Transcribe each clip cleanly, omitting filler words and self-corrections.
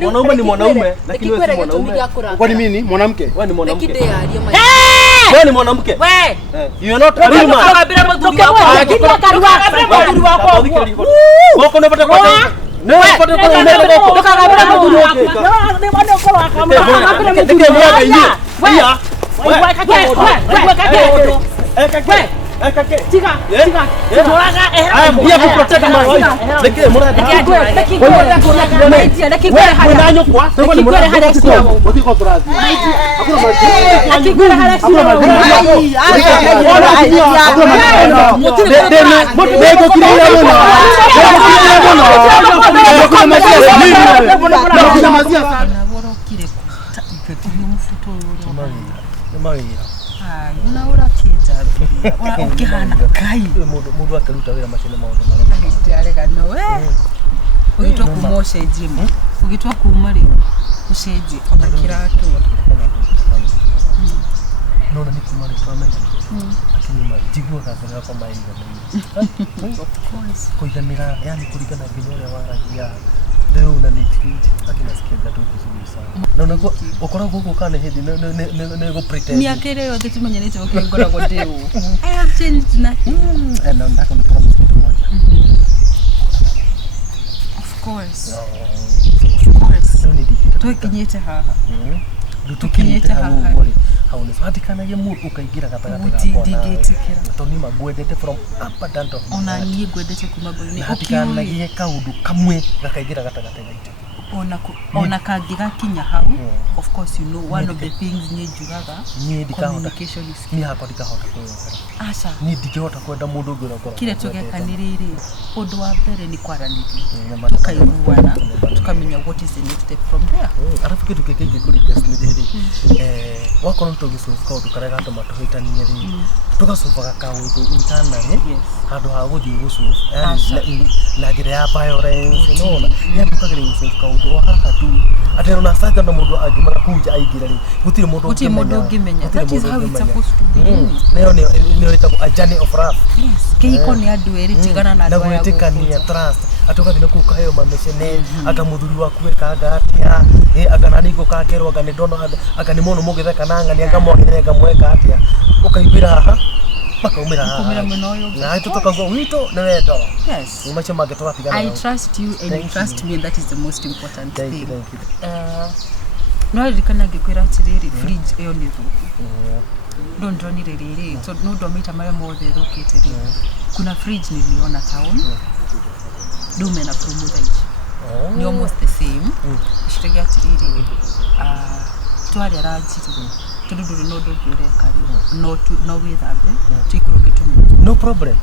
Mwanaume ni mwanaume lakini wewe si mwanaume. Kwa nini mimi mwanamke? Wewe ni mwanamke. Wewe ni mwanamke. Wewe. You are not a real man. Wako unapata kwa no, unapata kwa unapata Unaura kijabi. Ukihana kai. Mundu akaruta wira machine maundu arega no ugitwa kumosha jimu. Ugitwa kumari usheje ona kiratu. Nona ni kumari twamenya. Lakini majigwa kaza kwa maiga. Of course. Kuiganira yani kuligana ginyore wa ragia. Leo unanitreat lakini nasikia gato kuzuri sana. Na unakuwa ukora huko kana hedi ne go pretend. Miaka ile yote tumenyenete ukingora kwa deo. I have changed nothing. And now ndako ni promise kitu moja. Of course. Of course. Tukinyete haha. Tukinyete haha. Hauni hadi kana ye mu ukaigira gatagati gako. Utidigetekera. Toni magwedete from up and down. Ona niye gwedete kumagoni. Hadi kana ye kaudu kamwe gakaigira gatagati gaite. Ona kagiga kinya hau. Of course you know one of the things ni jugaga communication is ni hako dikahota ko. Asha. Ni dikihota kwenda mundu ngiro kwa. Kile tugekaniriri. Undu wa mbere ni kwaraniri. Tukairuana, tukamenya what is the next step from there. Arafu kitu kekeke kuri test ni hili. Wako ndo gisofuka udukarega ndo matohitania ri. Tugasofaga kaundu internally. Hado haguthi gusofu. Yani na gire ya violence nona. Yani tukagire gusofuka udu haha tu. Atero na saka ndo mundu agimara kuja aigira ri. Gutire mundu ngimenya. That is how it's supposed to be. Leo ni itaku a journey of love. Yes. Keiko ni andu eri tigana na andu ya gutikania trust. Atoka thina kuka heyo mameshene aka muthuri waku ekaga atia aka nani go kagerwa aka ni dono aka ni mono mugethe kananga ni anga mwongerega mweka atia ukaibira haha makaumira haha na tutoka go wito na wedo. Yes, umache magetoa tigana. I trust you and you trust me, and that is the most important thing. No rikana gikwira tiriri fridge eyo ni thuku. Don't run riri so no domita mara mothe thukite ri. Kuna fridge niliona town. Dume na promoter ni almost the same. Shitega tiriri twari araji tudu no dogire kari no withabe tikuro kitumwe. No problem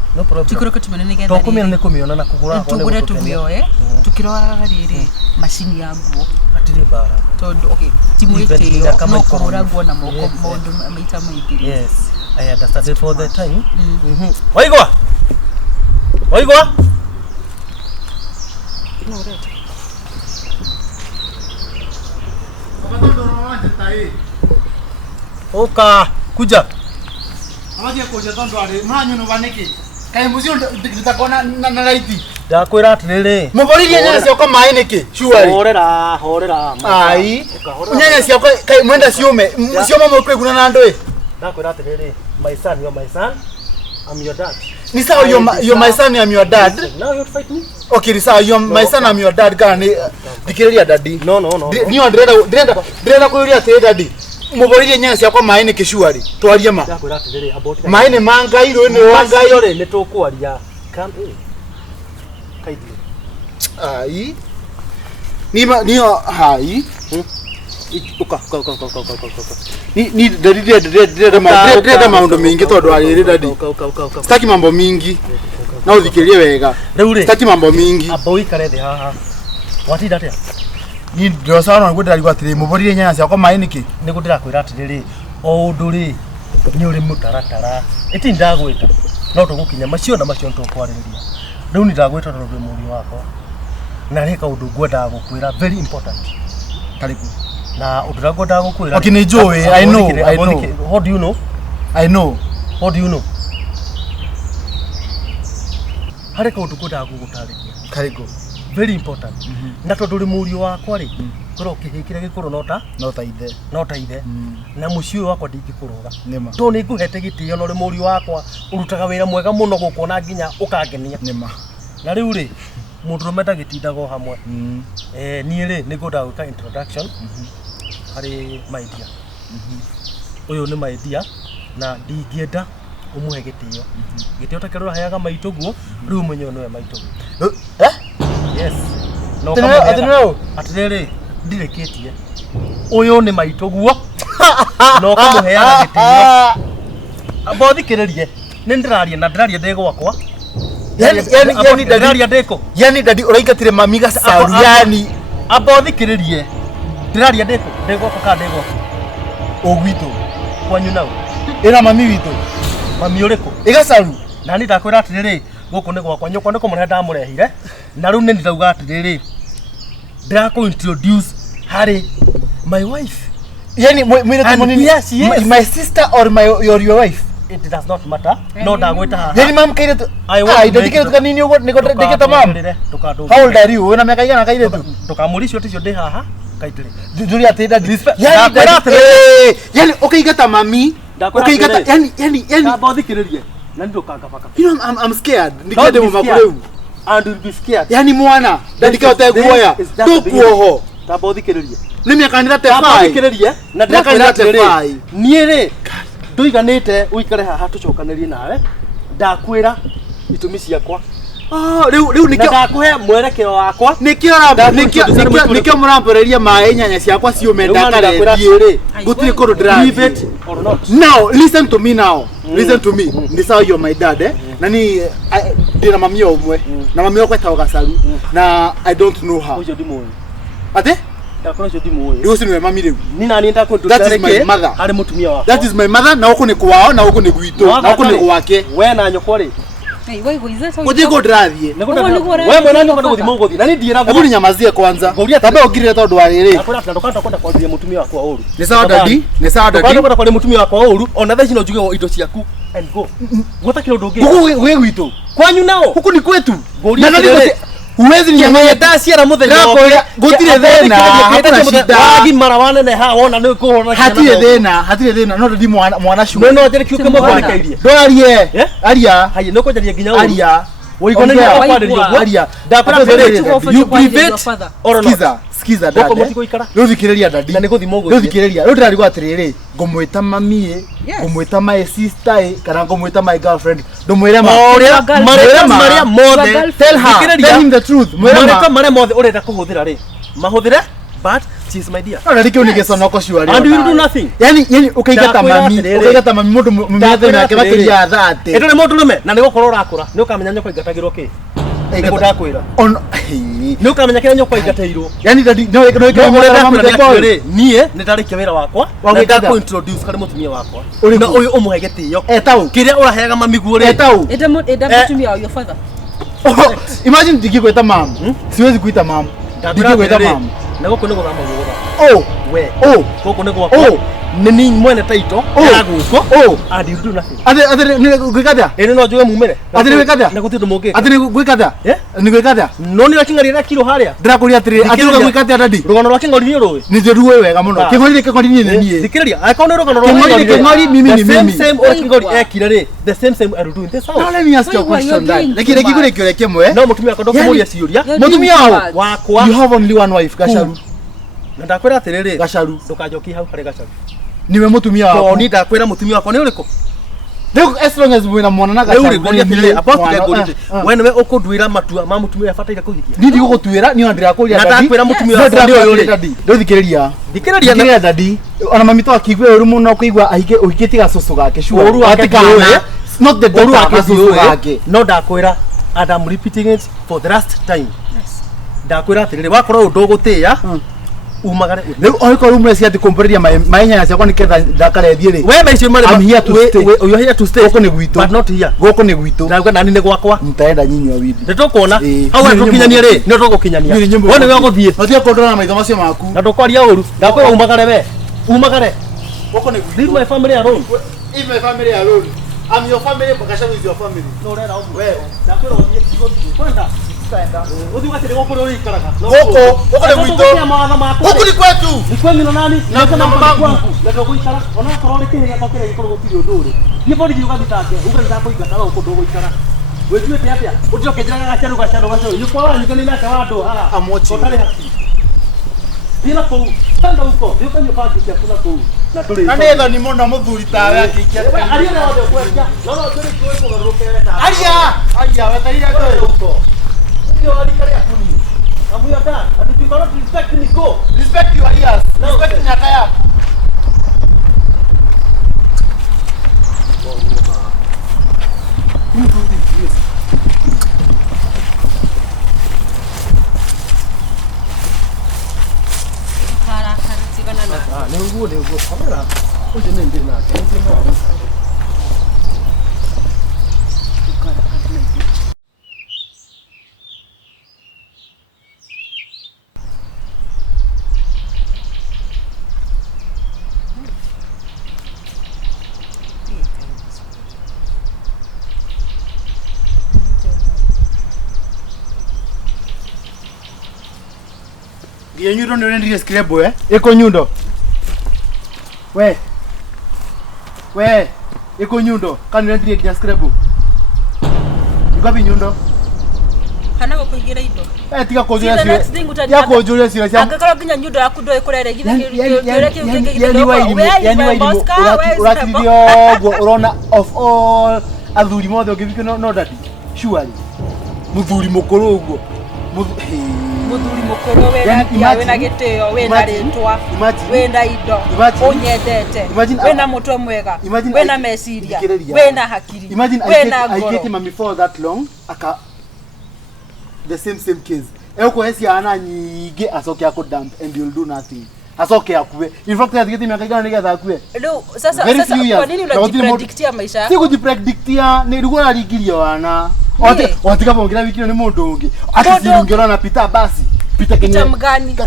tikuro kitumwe ne getha tokumira ne kumiona na kugura ko tugure tubioe tukirora riri machine ya nguo atire bara todo. Okay, timwete kama kugura nguo na moko mondo maita maigiri. Yes, I understand for the time. Waigwa no right. Oka kuja amaje koja tondo ari manyu no baniki kai muzio nditakona na raiti ndakwira atiriri muboririe nyanya cia kwa mai niki shuari horera ai nyanya cia kwa kai mwenda ciume mwe kwiguna na ndui ndakwira atiriri my son I'm your dad. Ni sawa you're my son, I'm your dad. Now you fight me? Okay, ni sawa you're my son, I'm your dad. Kana dikireria daddy. No. Ni ndrenda kuria te daddy. Muboririe nyanya cia kwa mai niki shuari twarie ma. Ndakwira atiriri about mai ni mangairo ni wangairo ni tukwaria come in. Kaidi. Ai. Ni hai. Uka. Ni ndenda maundu mingi tondu ariri daddy. Sitaki mambo mingi. Na uthikirie wega. Sitaki mambo mingi. Aboi kare de haha. Wati datia. Ni ndosa na ngudira igwa atiri muboririe nyanya cia kwa mai niki. Ni ngudira kwira atiriri o unduri ni uri mutaratara. Iti ndagwita. No tugukinya macio na macio ntukwariria. Riu ni ndagwita tondu muri wako. Na reka undu ngwenda gukwira very important. Karibu. Na udurago dago kwira. Okay, ni joy. I know. How do you know? I know. How do you know? Hareka utuko dago gutarikia. Karibu. very important na tondu ri murio wakwa ri koro kihikire gikuru nota ithe na mucio wakwa ndingikuruga to ni nguhete gitio no ri murio wakwa urutaga wira mwega muno gukona nginya ukangenia na riu ri mundu meta gitindago hamwe nie ri ni ngunda gwika introduction hari my dear uyu ni my dear na ndingienda umuhe gitio gitio takerora hayaga maituguo riu munyo niwe maituguo yes no kama atirere ndireketie uyu ni maituguo no kamuheaga gitio abothikiririe ni ndiraria na ndiraria ndegwakwa yani ndiraria ndeko yani dadi uraingatire mami Gacharu yani abothikiririe ndiraria ndegwakwa ka ndegwakwa ogwito kwanyu nao ina mami witu mami uriko Gacharu na ni ndakwira atiriri guku ni gwakwa nyoko ndiko mure ndamurehire na riu ni ndirauga atiriri ndiraku introduce hari my wife yani my sister or your wife it does not matter no ndagwita haha yani mam kaire tu ndikire tu kanini ugo niko ndiketa mam how old are you una miaka igana kaire tu tukamuricio ticio ndi haha kaitire nduri atida yani ukaigata mami ukaigata yani ndabothikiririe na ndukangabaka I'm scared ndikende mu makureu and you'll be scared yani mwana ndikete guoya ndukuoho ndabothikiririe ni miaka ni rate ndabothikiririe na ndakwira nie ri nduiganite uikare haha tucokanirie nawe ndakwira itumi ciakwa riu ndakuhe mwerekero wakwa nikio murampereria mae nyanya ciakwa ciume ndakarerie gutire kundu ndirathie now listen to me listen to me this how you my dad na ni ndina mami omwe na mami okwa etagwo Gacharu na I don't know her ucio ndimuwe ate ndakora ucio ndimuwe riu ucio niwe mami riu ni nani ndakwira hari mutumia wakwa that is my mother na uko ni kwao na uko ni gwitu na uko ni gwake we na nyokwa ri Kujiko drathie. Wewe mwana nyoko ndo guthimo guthi. Na ni ndiera hebu nyamazie kwanza. Tabe ukirire tondu wa riri. Nakora ndokanda kwenda kwa mutumia wakwa oru. Ni sawa dadi. Kwenda kwa mutumia wakwa oru. Ona thaci no njuge indo ciaku and go. Gutakira undu ungi. Huku we gwitu. Kwanyu nao. Huku ni kwetu. Na nani uwezi nyamaye ndaciara muthenya woke. Gutire thina. Hapana shida. Wagi marawane na ha wona ni kuhona. Hatire thina. No ndi mwana shume. No njeri kiuke mwarekeirie. Ndoarie. Aria. Haye no kwenjaria ginya uru. Aria. Woigone ni kwadirira. Aria. You private or not. Skiza dad. Ruthikiriria dadi. Na ni guthimo guthi. Ruthikiriria. Rutirari atiriri. Ngumwita mami ngumwita my sister kana ngumwita my girlfriend. Ndumwire Maria mothe. Tell him the truth. Maria mothe urenda kuhuthira ri. Mahuthire but she is my dear. No ndikio nigesonoko ciwari. And you will do nothing. Yani ukaigata mami mundu mumethe nake bakiria thate. Eto ni mundu rume na ni gukorwo urakura. Ni ukamenya nyoko igatagirwo ki. Ego ndakwira. Ni ukamenya kira nyoko igateirwo. Yani no ikira nie ni ndarikia wira wakwa. Wagwita ku introduce kari mutumia wakwa. Na uyu umuhe gitio. Etau. Kiria uraheaga mamigu ri. Etau. Eda mutumia your father. Imagine ndikigweta mam. Siwezi kuita mam. Ndikigweta mam. Na guko ni guthama guthama. We. Guko ni gwakwa. Nini mwene taito ya guko. And you do nothing. Ate ni gwikatha. Ene no njuge mumere. Ate ni gwikatha. Na gutindu muke. Ate ni gwikatha. Ni gwikatha. No ni rakingaria na kilo haria. Ndirakuria atiri ate ni gwikatha dadi. Rugono rwa kingori ni ruwe. Ni njeruwe wega muno. Kingori ni nie. Thikiriria. Akone rugono rwa kingori mimi. The same or kingori ekire ri. The same I will do in this house. No let me ask you a question dad. Lakini kigure kio kimwe. No mutumia akando kumuria ciuria. Mutumia wakwa. You have only one wife Gacharu. Na ndakwira atiriri Gacharu. Ndukajoki hau kare Gacharu. Niwe mutumia wako. Ni ndakwira mutumia wako ni uriko. Look as long as wina mwana na Gacharu. Uri goria atiriri about to go. When we okudwira matua ma mutumia afataire kuhiria. Ndindi gugutwira ni ndira kuria dadi. Na ndakwira mutumia wako ni uyu dadi. Ndithikiriria. Thikiriria dadi. Ona mami to akigwe uru muno kuigwa ahike uhikiti gacucu gake sure. Uru atikana. Not the daughter gacucu gake. No ndakwira and I'm repeating it for the last time. Ndakwira atiriri wakorwo undu gutia. Umagare leo oiko rumwe cia tikompereria maenya cia kwa niketha ndakare thie ri we maicio mari I'm here to stay you here to stay goko ni gwitu but not here goko ni gwitu na nani ni gwakwa ntaenda nyinyi wawili nditokona hawa tukinyania ri ni tugukinyania wone we guthie atia kondora na maitho macio maku na ndokwaria uru ndakwira umagare we umagare goko ni gwitu leave my family alone leave my family alone I'm your family but Gacharu is your family no rera we ndakwira uthie kwenda tutaenda. Uthiuka tiri gukuru uri ikaraga. Huko ni mwito. Huko ni kwetu. Ni kwenu na nani? Na mamangu. Lego guikara. Ona korwo ri kihiga ko kire gikuru gutiri undu uri. Ni bodi giuga bitake. Uga ndako ikara uko ndo guikara. Wetuete atia? Utioke njira gacharu. Ni kwa wani ngani na kawado. Amochi. Otale haki. Dila ko. Tanda uko. Dio kanyo pagi cia kula ko. Na tuli. Na netho ni muno muthuri tawe akikia. Aria na wothe kwenda. No tuli kuwe kugarukere ta. Aria wetarire ko uko. Ndio alikare akuni. Amuya ta. Ati you cannot respect me go. Respect your ears. Respect nyaka yako. Nenguo kamera. Uje nende na kenzi Ngiye nyundo ndio ndire skrebo Eko nyundo. We. Eko nyundo. Kanire ndire nginya skrebo. Ngapi nyundo? Kana gukuigira indo. Tiga kujuria sio. Ya kujuria sio. Angakora nginya nyundo yaku ndo ikurere githe Yani wairimũ ũratirio guo urona of all athuri mothe ũngĩthikio no daddy surely muthuri mũkũrũ ũguo muthuri mukuru wena gitio wena ritwa wena indo unyendete wena mutwe mwega wena meciria wena hakiri wena ngoro. I get him before that long the same case eko hesi ana nyingi acoke akudump and you'll do nothing acoke akue in fact I get him akaigana nigetha akue no sasa kwa nini unajipredictia maisha yako? Si kujipredictia ni rugo arigirio wana Watika bongira wikino ni mundu ungi. Akizirungira na pita basi. Pita Kenya.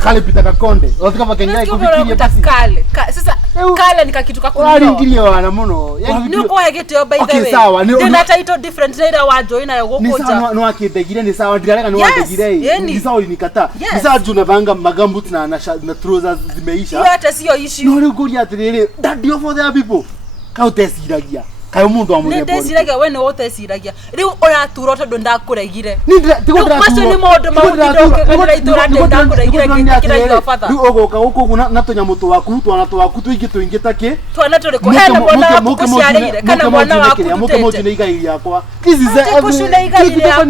Kale pita Kakonde. Watika bakengai kufikiria basi. Kale. Sasa kale ni kakitu kakuno. Waringiria wana muno. Ni uko yagete by the way. Okay sawa. Ndina title different na wa join na yogokoja. Ni sawa no akitegire ni sawa ndirareka no ategire. Ni sawa ulinikata. Ni sawa juna vanga magambuti na trousers zimeisha. Hiyo hata sio issue. No ruguri atirire. That deal for the people. Kautesiragia. Kayo mundu amune bori. Ndesiragia we no utesiragia. Riu uratura tondu ndakuregire. Tigo ndiratura. Ni mundu maukidoke kana itura ndakuregire kira yo father. Riu ogoka guku na tunyamutu waku twana twaku tuingi take. Twana turi kuhena mwana waku kuciarire kana mwana waku muke moju ni igai yakwa. This is a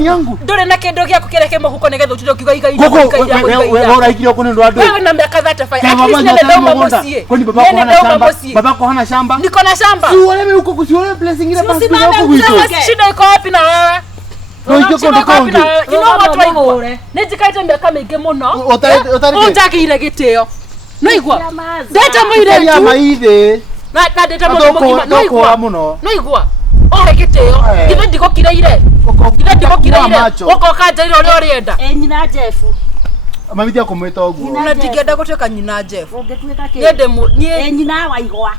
yangu. Ndore na kendo giaku kireke muhuko nigetha utire kiuga igai we uraikire oku ni ndu andu. Wewe na miaka 35. Akisi ndio mamosie. Kwani babako hana shamba? Babako hana shamba? Niko na shamba. Si wale uko kusione place ingine basi yako wito. Shida iko wapi na wewe? Ndio iko konde. You know what waigua? Nijikaite miaka mingi muno. Unjakire gitio. Noigua. Ndeta muire ya maithe. Na ndeta muno noigua muno. Noigua. Ohe gitio. Githe ndiko kireire. Githe ndiko kireire. Uko kanjaire uri orienda. Nyina Jefu. Mami tia kumwita uguo. Na ndingenda gutuika nyina Jeff. Ungetuika ki? Nie nyina waigwa.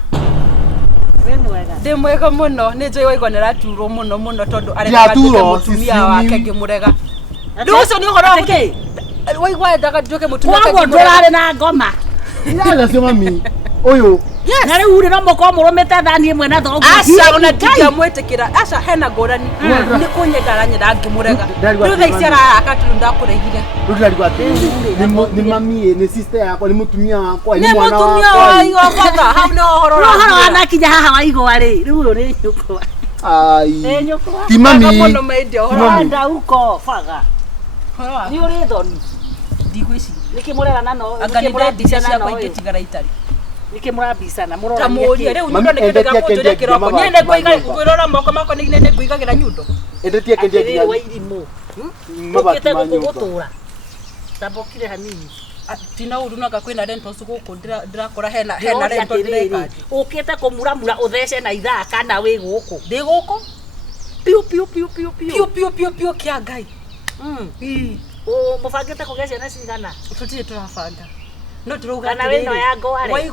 Ndi mwega muno ni njoi waigwa ni raturo muno tondu areka mutumia wake ngimurega. Nducio ni uhoro wake. Waigwa ndaga nduke mutumia wake ngimurega. Ndurare na ngoma. Ila sio mami. Uyu. Yes. Na riu no moko murumete thani imwe na thogo. Asa ona tikia mwetekira. Asa hena ngorani. Ni kunyendara nyenda ngimurega. Riu thaicira akatundu ndakuregire. Ruti alikuwa ni mami ni sister yako ni mutumia wako ni mwana wako. Ni mutumia wako father. Hau no horo. No horo anakinya haha waigwa ri. Riu ri nyukwa. Ai. Nyukwa. Ti mami. Kamono meide horo. Anda uko faga. Horo. Ni uri thoni. Ndigwisi. Nikimurera nano. Anganide disha kwa ingetigara itari. Nikimurabisana murora. Tamuria riu nyundo nikendega kuturia kiroko. Nyende kuiga kwirora moko mako ni nende kuigagira nyundo. Endetia kendia kinya. Wa irimu. Ukite gugutura. Tabokire hanini. Tina urunaga kwina rental guku ndirakora hena rental direka. Ukite kumuramura uthece na ithaa kana wi guku. Ndi guku. Piu kia ngai. O mufangite kugecia na cigana. Tutire turafanga. No turuga kana wino ya ngware.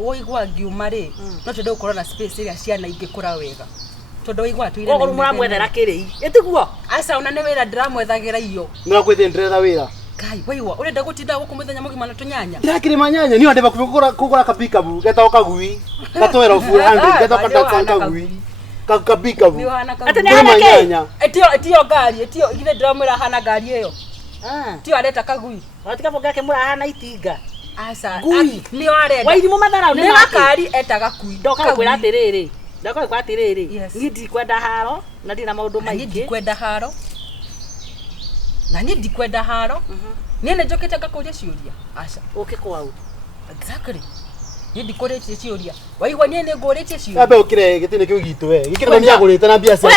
Waigwa ngiuma ri. No tundu ukorwo na space ria ciana ingikura wega. tondu igwa tuire Koguo muramwethera kiri. Itiguo. Asa una ne wira ndiramwethagira iyo. Nĩrakwĩthĩ ndĩretha wĩra. Kai waiwa urenda gutinda guku muthenya mugima na tunyanya. Ndĩrakĩrĩma nyanya niĩ ndĩba kũgũra kapikabu getagwo kagui. Gatwera bura ande getagwo kagui. Kapikabu. Ati nĩ hana kĩ? Etio ngari, etio igire ndiramwira hana ngari iyo. Tio areta kagui. Watika boga ke murahana itinga. Asa Ngui. nio arenda. Wairi mu matharau nĩ makari etaga kui. Ndoka kwira atiriri. Ndoka kwira atiriri. Yes. Ngidi kwenda haro na ndina maundu maingi. Ndikwenda haro. Na niĩ ndikwenda haro. Niĩ nĩ njokete ngakuria ciũria. Aca. Uke kwau. Exactly. Niĩ ndikũrĩtie ciũria. Waigua niĩ nĩ ngũrĩtie ciũria. Ambe ũkĩre gĩtĩ kĩu gitu we. Gĩkĩre nĩ agũrĩte na mbia cia.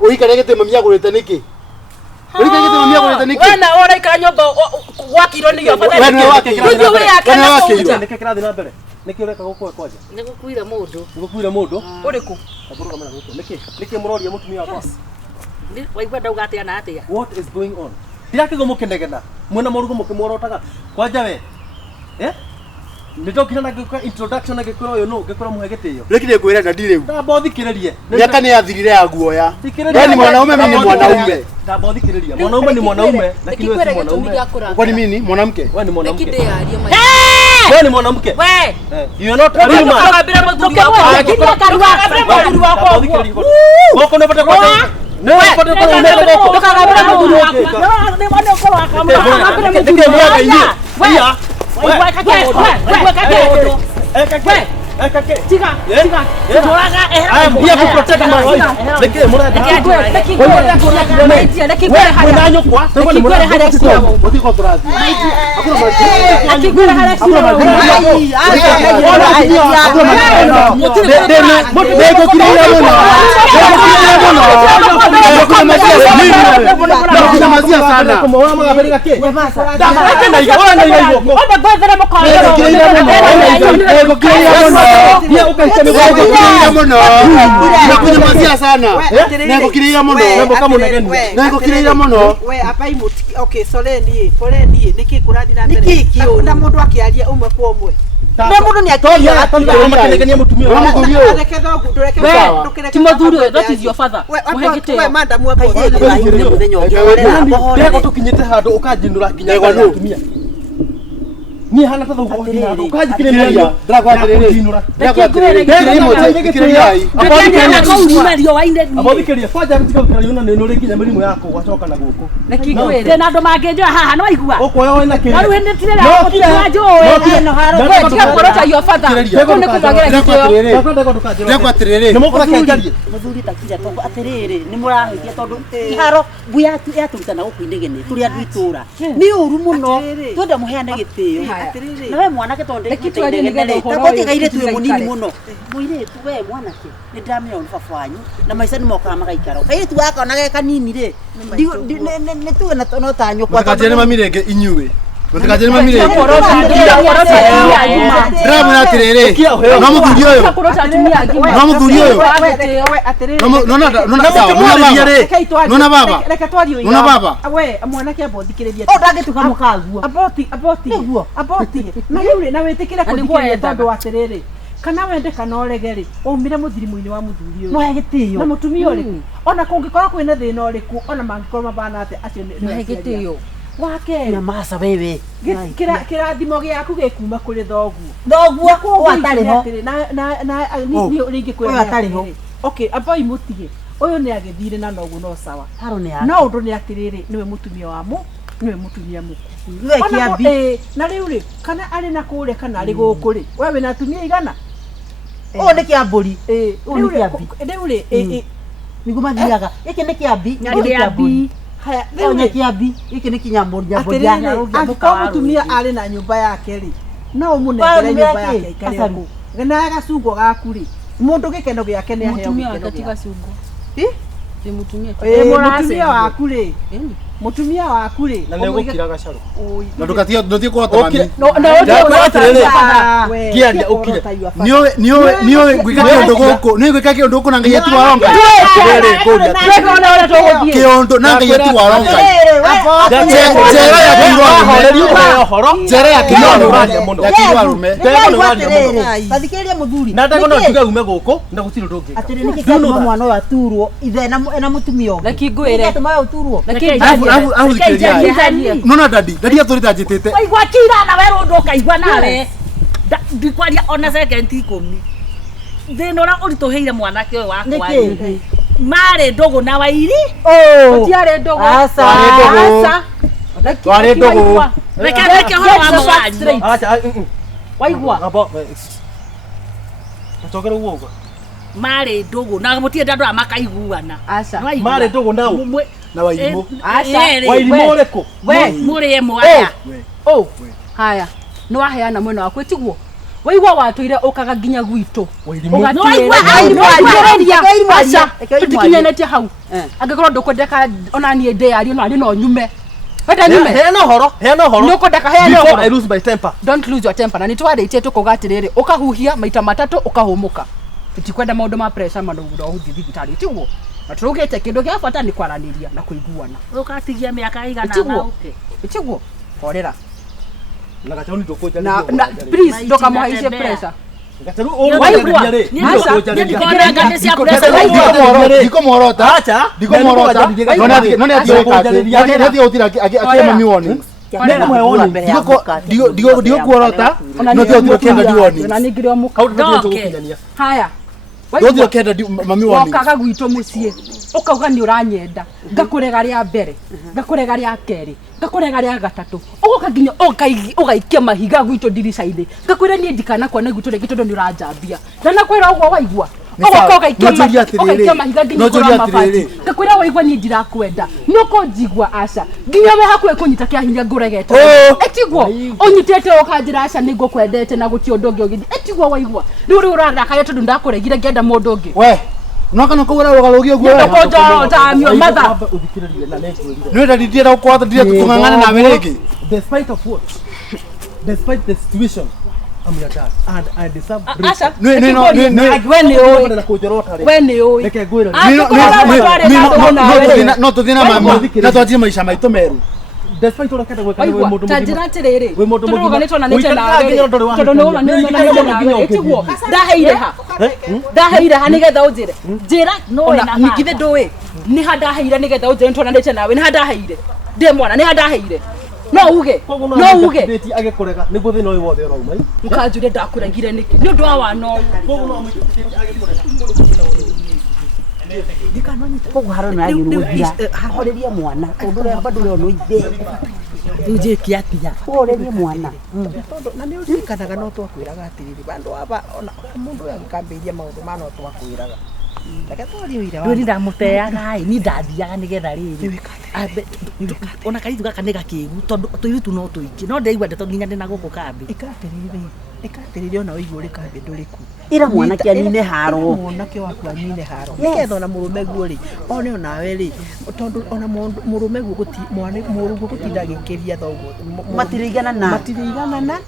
Ũikare gĩtĩ mami agũrĩte nĩkĩ? Ũikare gĩtĩ mami agũrĩte nĩkĩ? Wena ũraikara nyũmba gwakirwo nĩ gĩoba. Nĩguo wĩ yake na kũnja. Nĩkĩ kĩrathi na mbere? Nĩkĩ ũreka gũkũ kwanja? Nĩgũkuire mũndũ. Nĩgũkuire mũndũ? Ũrĩkũ? Tabũrũga mana gũkũ. Nĩkĩ mũroria mũtumia wakwa? Waigua ndauga atĩa na atĩa? What is going on? Ndirakĩgwo mũkĩnegena. Mwena mũrugo mũkĩmworotaga. Kwanja we. Nĩndokire na gĩkwa introduction na gĩkwa ũyũ no gĩkwa mũhe gĩtĩo. Rekire ngwĩra na ndirĩ. Ndamba thikĩrĩrie. Miaka nĩ yathirire ya guoya. Wewe ni mwanaume mimi ni mwanaume. Ndamba thikĩrĩria. Mwanaume ni mwanaume lakini wewe si mwanaume. Kwani mimi ni mwanamke? Wewe ni mwanamke. Wewe ni mwanamke. Wewe. You are not a real man. Kabila mzuri wako. Wako unapata kwa no, unapata kwa unapata kwa. Kabila mzuri wako. Ni mwana uko wako. Kabila mzuri wako. I am here to protect my wife. Nakunyamazia sana. Nakukiria muno. Mambo kama unageni. Nakukiria muno. We apa imuti. Okay, soleni. Niki kurathi na mbere. Niki kiu. Na mundu akiaria umwe kwa umwe. Ndio mundu ni akiaria. Makenegenia mutumia wangu. Ndeke thogu, ndureke ndukire. Timothurio, that is your father. We madam wa boy. Muthenya ũngĩ Ndego tukinyite handu ukajindura kinya kwa atumia. Ni hana tatha uko ukajikireria ndakwatiriri abothikiria kwaja gutiga yuna ni nuri kinya mirimu yako gwacoka na guko rekigwire na ndo mangenjo haha no igua ukoya wena kiri na ruhende tirera njoe no haro tiga korota your father kone kumagira gitio ndakwatiriri nimukora kenjarie muthuri takira to atiriri ni murahoithia tondu iharo buya yaturutana gukuinegene turi andu itura ni uru muno twenda muheane gitio na we mwanake tondu ikitwinegene taboti gaire tuwe munini muno muiretu we mwanake ni ndamenya uri baba wanyu na maica ni mokaga magaikara kaire tu waka ona kanini ri ni tuwe na no tanyu kwa Mutakajene mamirenge inyuwe. Mutakajene mamirenge. Drama na tirere. No muthuri uyu. No muthuri uyu. Nona baba. Nona baba. We mwanake abothikiriria. O ndangituka mukaguo. Aboti. Na yule na wetikira kuthikiriria tondu wa tiriri. Kana wende kana oregeri umire muthirimu-ini wa muthuri uyu no gitio na mutumia uriku ona kungikora kwina thina uriku ona mangikora mabana ate acio ni gitio wake na masa wewe kirathimo giaku gikuma kuri thoguo atari ho na ni ringi kwira atari ho okay aba imutige uyu ni agithire na nogu no sawa haro ni no undu ni atiriri niwe mutumia wa mu niwe mutumia muku we kiambi na riu ri kana ari na kure kana ari guku ri wewe na atumia igana o ni kiamburi o ni kiambi riu ri nigumathiaga iki ni kiambi ni kiambi haya riu ni kiambi iki ni kinyamburi nyamburi angika mutumia ari na nyumba yake ri no munengere nyumba yake ikare ku na gacungo gaku ri mundu gikeno giake ni aheo mutumia katika sungo mutumia waku ri mutumia waku ri na negukira Gacharu na ndukathie kuhota mami kiaria ukire niwe gwika kiondo guku niwe gwika kiondo guku na ngai ati waronga kiondo na ngai ati waronga jera ya kirwarume Bathikĩrĩria mũthuri. na ndagona njuga ume guku na gutiro ndungi Atĩrĩ nĩkĩ kĩatũma mwana ũyũ aturwo ithe na mũtumia ũngĩ. Reki ngwĩre. Atũma ũturwo. nona dadi atũrĩte anjĩtĩte Waigua kira na werũ ũndũ ũkaigua nawe. Ndikwaria ona second 10. Thĩna ũrĩa ũritũhĩire mwanake ũyũ wakwa rĩ. Marĩ ndũgũ na wairi. Tiarĩ ndũgũ. Aca. Twarĩ ndũgũ. Reke horo wa mwanyu. acha Waigua. abo atogera uoga Marĩ ndũgũ na mũtiĩ andũ amakaiguana. Aca. mare ndogo nao na waimu waimu ureko Mũrĩ mwaya. Haya. Nĩ waheana mwena waku tiguo. Waigua watũire ũkaga nginya gwitũ. Aca. Tũtikinyanĩtie hau. Angĩkorwo ndũkwendeka ona niĩ ndĩario na no nyume. Wenda nyume. Heana horo. Nĩ ũkwendeka heana horo. Before I lose my temper. Don't lose your temper. Na nĩtwarĩtie tũkauga atĩrĩrĩ ũkahuhia maita matatũ ũkahũmũka. Tutikwenda maũndũ ma pressure manũgũra ũthi thibitarĩ tiguo. Na tũrugĩte kĩndũ gĩa bata nĩ kwaranĩria na kũiguana. Ũkatigia mĩaka igana Tiguo. Horera. Na Gacharu ndokoja Na please ndokamũhaicie pressure. Gacharu Waigua. ndikomorota acha ndikomorota none athie utira akia mami warnings ndikuorota no thie utira kenda di warnings Na ningire omuka. Haya. Ndothiĩ kenda mami warnings Okaga gwitũ mũciĩ. Ũkauga nĩ ũranyenda. Ngakũrega rĩa mbere. Ngakũrega rĩa kerĩ. Ngakũrega rĩa gatatũ. Ũgoka nginya ũgaikia mahiga gwitũ ndirica-inĩ. Ngakwĩra niĩ ndikanakuona gwitũ rĩngĩ tondũ nĩ ũranjambia. Na nakwĩra ũguo waigua. Ũgoka ũgaikia mahiga nginya ũkora mabati. Ngakwĩra waigua niĩ ndirakwenda. Nĩ ũkũnjigua aca. Nginya we hakuhĩ kũnyita kĩa hinya ngũregete. Etiguo. Ũnyitĩte ũkanjĩra aca nĩ ngũkwendete na gũtirĩ ũndũ ũngĩ ũgĩthiĩ. Etiguo waigua. Rĩu ũrarakaria tondũ ndakũregire ngenda mũndũ ũngĩ. we no kana kugura rogarugia guo Ndũkũnjota matha. nĩ ndĩrenda gũkwatha ndire tũng'ang'ane nawe rĩngĩ despite of what despite the situation I'm your dad and I deserve Aca. we nĩ na kujorota rĩ We nĩ ũĩ. reke ngwĩre no tũthiĩ na mami na twanjie maica maitũ merũ despite ũrekenda gwĩka Waigua, tanjĩra atĩrĩrĩ. Wĩ mũndũ mũgima. Tũrũganĩtwo na nĩte nawe Ũikaraga nginya ndũrĩ tondũ nĩ ũmanĩte nawe. Etiguo. Ndaheire ha. Ndaheire ha nĩgetha ũnjĩre. Njĩra ona ningithe ndũĩ. Nĩ ha ndaheire nĩgetha ũnjĩre nĩtwananĩte nawe. Nĩ ha ndaheire. Ndĩ mwana nĩ ha ndaheire. No uge. No uge. agĩkũrega nĩguo thĩna ũyũ wothe ũrauma Ũkanjũria ndakũregire nĩkĩ. Nĩ ũndũ wa wana ũyũ. Koguo harona yagĩrũthia. Horeria mwana. Ũndũ ũrĩa bado ũrĩa no ithe. Tujĩkie atia. Horeria mwana. Na nĩ ũririkanaga no twakwĩraga atĩrĩrĩ bandũ aba ona mũndũ ũyũ agĩkambĩrĩria maũndũ ma no twakwĩraga. Reke twarie ũira wa. Ndũri ndamũteaga ni ndathiaga nĩgetha rĩrĩ. Ona kaitũ gaka nĩ gakĩgu tondũ tũirĩtu no tũingĩ no ndaigua ndeto nginya ndĩ na gũkũ kambĩ. Ĩkatĩrĩrĩ ona ũigua ũrĩ kambĩ ndũrĩ ku. Ĩra mwanake anine haro. Mwanake waku anine haro. Nĩgetha ona mũrũme guo rĩ one onawe rĩ tondũ ona mũrũme guo mũrũguo gũtinda agĩkĩria thoguo. Matirĩiganana.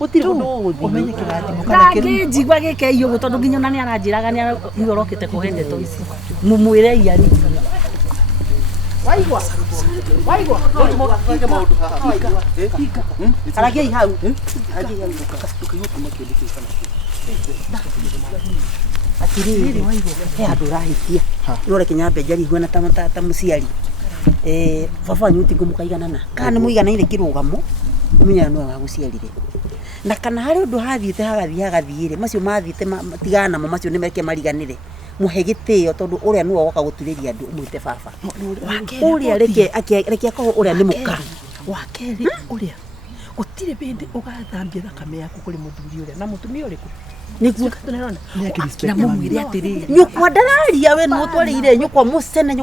Gũtirĩ ũndũ ũgũthiĩ. Ũmenye kĩrathimo kana kĩrũ. Ngĩnjigua gĩkeiyo ũguo tondũ nginya ona nĩ aranjĩraga nĩ ũrokĩte kũhe ndeto ici. Mũmwĩre iari. Waigua. Aragiai hau. Atĩrĩrĩ waigua. He andũ ũrahĩtia. Nĩũreke nyambe njarigue na ta mũciari. Baba wanyu mũtingĩmũkaiganana. Kana nĩ mũiganaine kĩrũgamo. Mũmenya nĩwe wagũciarire. Na kana harĩ ũndũ hathiĩte hagathiĩ-rĩ macio mathiĩte matigana namo macio nĩ meke mariganĩre. Muhe gĩtĩo tondũ ũrĩa nĩwe woka gũturĩria andũ ũmwĩte baba. Ũrĩa reke akorwo ũrĩa nĩ mũka. Wa kerĩ ũrĩa gũtirĩ bĩndĩ ũgathambia thakame yaku kũrĩ mũthuri ũrĩa na mũtumia ũrĩkũ. Nĩguo Na mũmwĩre atĩrĩrĩ. nyũkwa ndararia we nĩ ũtwarĩire nyũkwa mũcene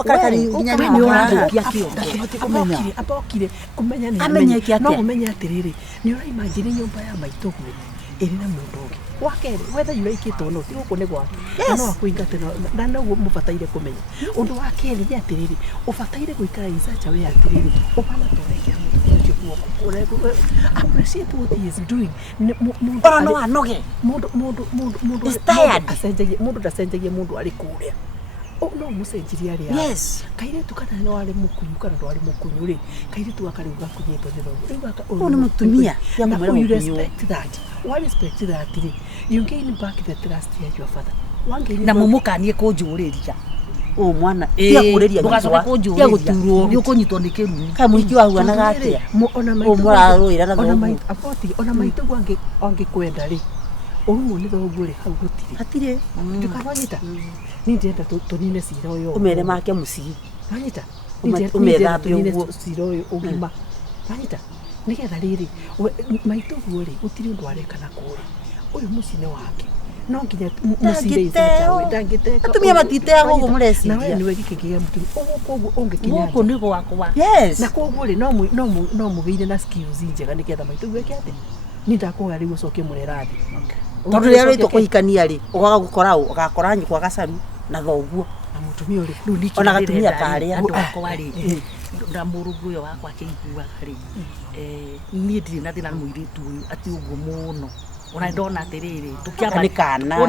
ũkatari nginya nĩ ũrathũkia kĩongo. Abokire kũmenya nĩ Amenyeke atĩa? no ũmenye atĩrĩrĩ nĩ ũraimagine nyũmba ya maitũguo ĩrĩ na mũndũ ũngĩ wakere whether you like it or not uko ne gwake no akuingate na no mubataire kumenya undu wa keri ni atiriri ubataire guikara isacha we atiriri ubana torekera mutu guoko appreciate what he is doing no anoge mundu is tired asenjagie mundu ndasenjagie mundu ari kuria no musenjiria ria yes kaire tukana no ari mukunyu kana ndo ari mukunyu ri kaire tu akari ugakunyetwo ni thogo ni mutumia ya mumera you respect that what respect that ri you gain back the trust ya your father na mumukanie kunjuriria mwana ya kuriria ndugacoke kunjuriria ya guturwo ni ukunyitwo ni kiruni kai muhiki wa huana gatia ona muraruira na thogo ona maito gwange kwenda ri urumo ni thogo ri hau gutire hatire tukabanyita ni ndenda tunine cira uyo umere make mucii banyita umera tunine cira uyo ugima banyita nigetha riri maito guori gutire undu arekana kuri uyu mucine wake no nginya mucire isacha ndangiteka atumia batite gugu mureciria na wewe niwe gikigia mutu koguo ungikinya guku ni gwakwa yes na koguo ri no mugeire na skills njega nigetha maito gweke ati ni ndakũga rĩu ũcokie mũrerathi tondu rĩrĩa rĩtwo kũhikania rĩ ũgaga gũkora ũgakora nyũkwa gacaru na thoguo na mũtumia ũrĩ rĩu nĩkĩ ona gatumia karĩa andũ akwa rĩ na mũrũngũ ũyũ wakwa akĩiguaga rĩ niĩ ndirĩ na thĩna na mũirĩtu ũyũ atĩ ũguo mũno ona ndona atĩrĩrĩ tũkĩamba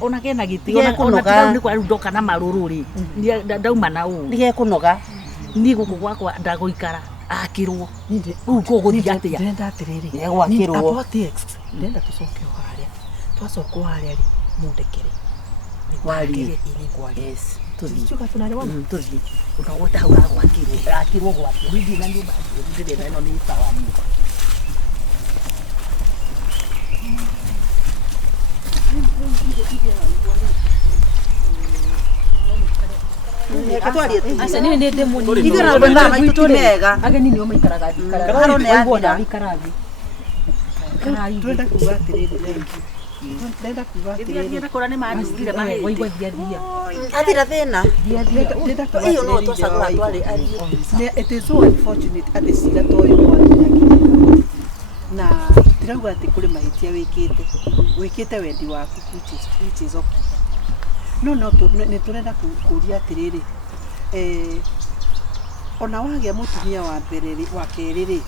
ona kena gĩtĩ ona tirau nĩ kwa rĩu ndoka na marũrũ rĩ ndauma na ũũ nĩgekũnoga niĩ gũkũ gwakwa ndagũikara akĩrwo rĩu kũgũthiĩ atĩa ndenda atĩrĩrĩ nĩgwakĩrwo about text ndenda tũcoke harĩa twacoka harĩa rĩ mũndekere warie yes tuzichuka tunaelewana tuzi unaota hau akirwo gwake hivi na nyumba ndio neno ni sawa mimi asa nini ndende muni hivi na banda maitu mega ageni nio maikaraga kararo ne athira ikarathi twenda kuga atĩrĩrĩ ndenda kuga atĩrĩrĩ ndio kora ni maandikire mahe waigua thia athira thina ndenda kuga iyo no twacagura twari ari it is so unfortunate ati cira toyo mwana na tirauga ati kuri mahitia wikite wendi waku which is okay no ni turenda kuria atiriri ona wagia mutumia wa mbere wa keriri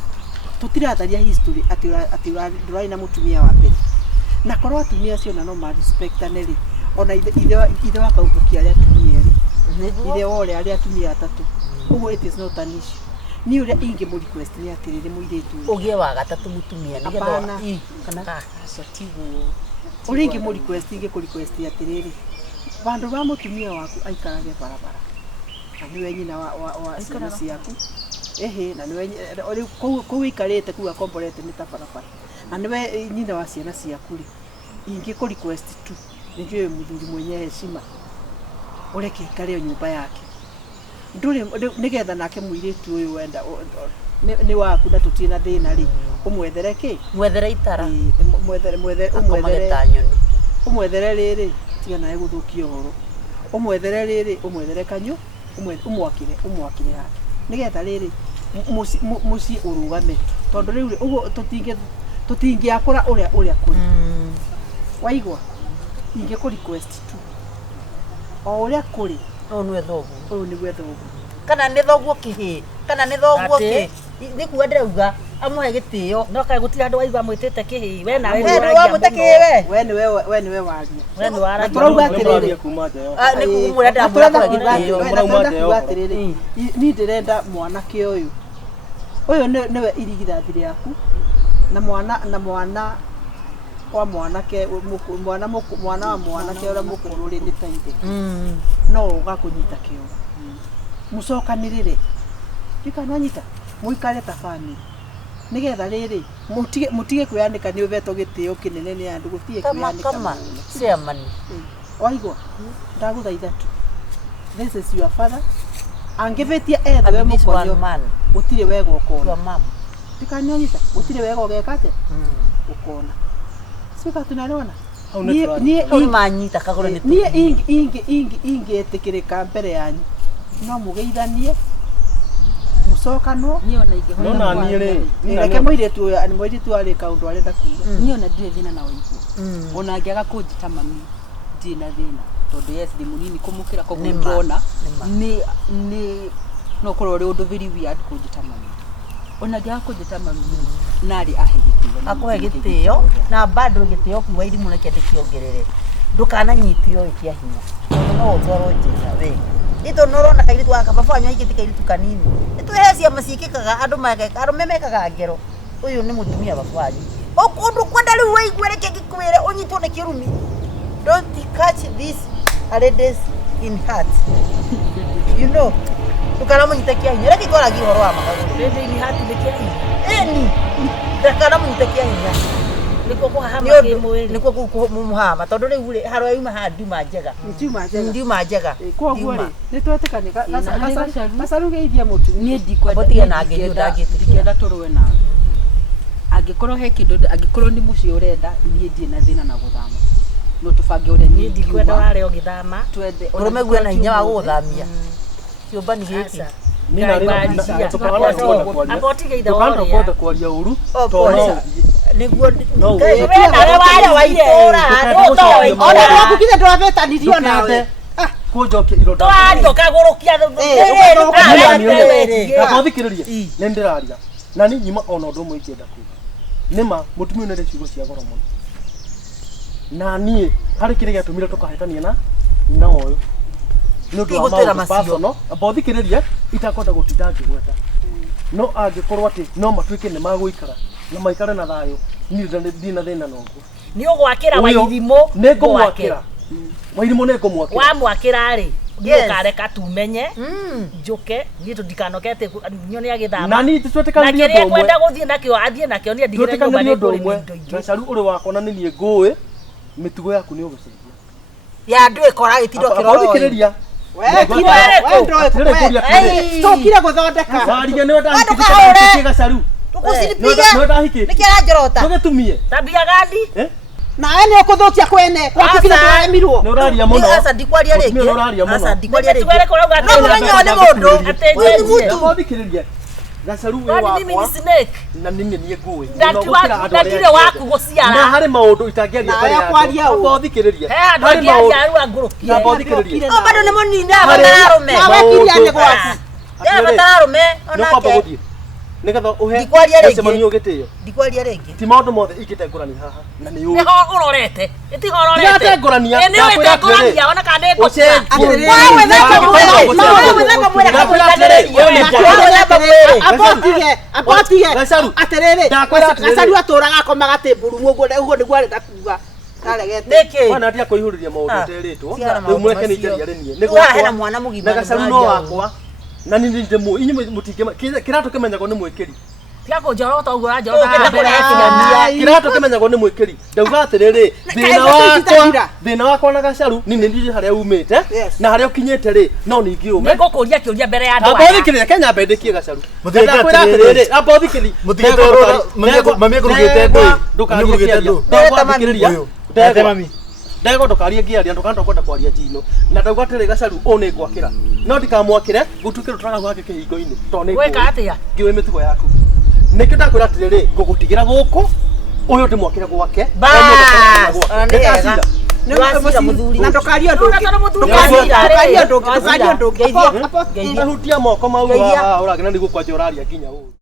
tutiratharia history ati ndurari na mutumia wa mbere na korwo atumia cio na no ma respect aneri ona ithe wakaubukia aria atumia ithe wole aria atumia atatu uguo it is not an issue ni uria ingi mu request ni atiriri muiritu ugie wa gatatu mutumia nigetha kana sotigu uringi mu request ingi ku request atiriri bandu ba mutumia waku aikarage barabara na niwe nyina wa ciana ciaku na niwe kou ikarite kuga komborete ni ta barabara na niwe nyina wa ciana ciaku ri ingi ku request tu niwe muthuri mwenye heshima ureke ikare nyumba yake nduri nigetha nake muiritu uyu wenda ni waku na tutina thina ri umwethere ki mwethere itara umwethere tanyoni umwethere riri tiga nae guthukia horo umwethere riri umwethere kanyu umwakire yake nigetha riri muci urugame tondu riu uguo tutingiakura uria kuri waigwa inge ku request tu o uria kuri no nwe thogu o ni gwe thogu kana ni thogu kihi kana ni thogu ki ni kuwa ndauga amwe gitio no kae gutira andu waigua mwitite kihi we na we wa mutakiwe we ni waria we ni wara turauga atiriri ni kumura ndamura kwa atiriri ni ndirenda mwanake uyu niwe irigithathi riaku na mwana wa mwanake mwana wa mwanake ora mukuru ri ni taide no ugakunyita kio mucokanirire ikananyita muikare ta family nigetha riri mutige kwiyandika ni uvetwo gitio kinene ni andu gutie kwiyandika kama chairman waigwa ndaguthaitha tu this is your father angivetia ethe mukonyo gutire wega ukona mama ikananyita gutire wega ugekate ukona sika tunaliona ni manyita kagore ni ingi etikirika mbere yanyu no mugeithanie gucokanwo niyo na ingehota Nona niĩ rĩ reke mũirĩtu arĩ kaũndũ arenda kuga niyo na ndire thina na waigu ona angĩaga kũnjita mami ndina thina tondu yes ndi munini kumukira koguo ndona ni no korwo ri undu very weird kũnjita mami ona angĩaga kũnjita mami nari ahe gĩtĩo akuhe gĩtĩo na bado gĩtĩo kuwa irimu reke ndĩkĩongerere ndũkananyitio kia hinya no ũtwarwo njĩra we ito norona kairitu akabafanya hiki kairitu kanini itwehecia maciĩkĩkaga andũ mageka arũme mekaga ngero ũyũ nĩ mũtumia babanyi ũkũndũ kwenda rĩu waigua reke ngĩkwĩre ũnyitwo nĩ kĩrumi don't catch this ladies in heart you know ndũkanamũnyite kia hinya reke twaragia ũhoro wa magũrũ Lady in heart nĩ kia hinya eni ndakanamũnyite kia hinya nĩkuo kũhahama kĩmwĩrĩ nĩkuo kũmũhama tondũ rĩu rĩ harĩa yuma haha ndiuma njega koguo rĩ nĩtwetĩkania Gacaru geithia mũtumia niĩ ndikwenda na ngĩenda tũrũe nawe angĩkorwo he kĩndũ angĩkorwo nĩ mũciĩ ũrenda niĩ ndĩ na thĩna na gũthama no tũbange ũrĩa niĩ ndikwenda ware ũgĩthama twende ũrũme guo na hinya wa gũgũthamia kĩũmba nĩ gĩkĩ Tukanda kwaria uru nĩguo nawe ware wa itũra ona twakugire ndwabetanirio nawe kunjokia iroda twario kagũrũkia Ndathikĩrĩria nĩ ndĩraria na nĩ nyima ona ũndũ ũmwe ingĩenda kuga nĩma mũtumia nĩ ciugo cia goro mũno na niĩ harĩ kĩrĩa gĩatũmire tũkahĩtania na ũyũ nĩ ũndũ wa maũndũ personal ndathikĩrĩria itakwenda gũtinda ngĩgweta no angĩkorwo atĩ no matuĩke nĩ magũikara na maikare na thayũ niĩ ndina thĩna na ũguo nĩ ũgwakĩra Wairimũ nĩ ngũmwakĩra Wairimũ nĩ ngũmwakĩra wamwakĩra rĩ nĩũkareka tumenye njũke niĩ tũtikanokete nyone agĩthama na niĩ tũtwetĩkanĩrie na kĩrĩa kwenda gũthiĩ nakĩo athiĩ nakĩo niĩ ndigĩre nyũmba nĩ ũndũ ũmwe Gacaru ũrĩ wakwa na niĩ ngũĩ mĩtugo yaku nĩ ũgũcenjia ya andũ ĩkora gĩtindo kĩrora tũkire gũthondeka waria nĩ wendahikĩtie Gacaru nĩkĩ aranjorota tũgĩtumie tabia gandi nawe nĩ ũkũthũkia kwene gwakugire tũremirwo nĩ ũraria mũno aca ndikwaria rĩngĩ nĩ ũraria mũno aca ndikwaria rĩngĩ twere kũrauga no mũmenyo nĩ mũndũ Ndathikĩrĩria Gacaru wĩ wakwa na niĩ ngũĩ ndakire waku gũciara na harĩ maũndũ itangĩaria mbere yakwa ndathikĩrĩria harĩ maũndũ ndathikĩrĩria no bado nĩ mũnini abatararume nawe kiria nĩ gwaku abatararume nĩũkwamba gũthiĩ nĩgetha ũhe ndikwaria gĩcemanio gĩtĩo ndikwaria rĩngĩ ti maũndũ mothe ingĩte ngũrani haha na nĩ nĩho ũrorete ndĩrate ngũrania nĩwĩte ngũrania ona kana Gacaru atũraga akomaga tĩmbũru ũguo nĩguo arenda kuga wana atia kũihũrĩria maũndũ terĩtwo rĩu mweke nĩ ingeria rĩniĩ nĩgwakwa na Gacaru no wakwa na nĩ ndĩmũ inyuĩ mũtingĩ kĩratũ kĩmenyagwo nĩ mwĩkĩri tiako njorota ũguo ranjorota kĩratũ kĩmenyagwo nĩ mwĩkĩri ndauga atĩrĩrĩ thĩna wakwa na Gacaru nĩ nĩ harĩa umĩte na harĩa ũkinyĩte rĩ no ningĩ ũme nĩngũkũria kĩũria mbere ya andũ aya thikĩrĩria Kenya mbendĩkie Gacaru ndakwĩra atĩrĩrĩ thikĩrĩria mami ngũrugĩte ndũĩ ndego ndukarie ngiaria ndukanda kwenda kwaria njino na ndauga atĩrĩ Gacaru ũnĩ ngwakĩra no ndikamwakĩre gũtuĩke rũtaraga gwake kĩhingo-inĩ tondũ weka atĩa ngĩũĩ mĩtugo yaku nĩkĩo ndakwĩra atĩrĩrĩ ngũgũtigĩra gũkũ ũyũ ndĩmwakĩre gwake na ndũkaria ũndũ ũngĩ hutia moko mau ũragena nĩ gũkwanjia ũraria nginya ũũ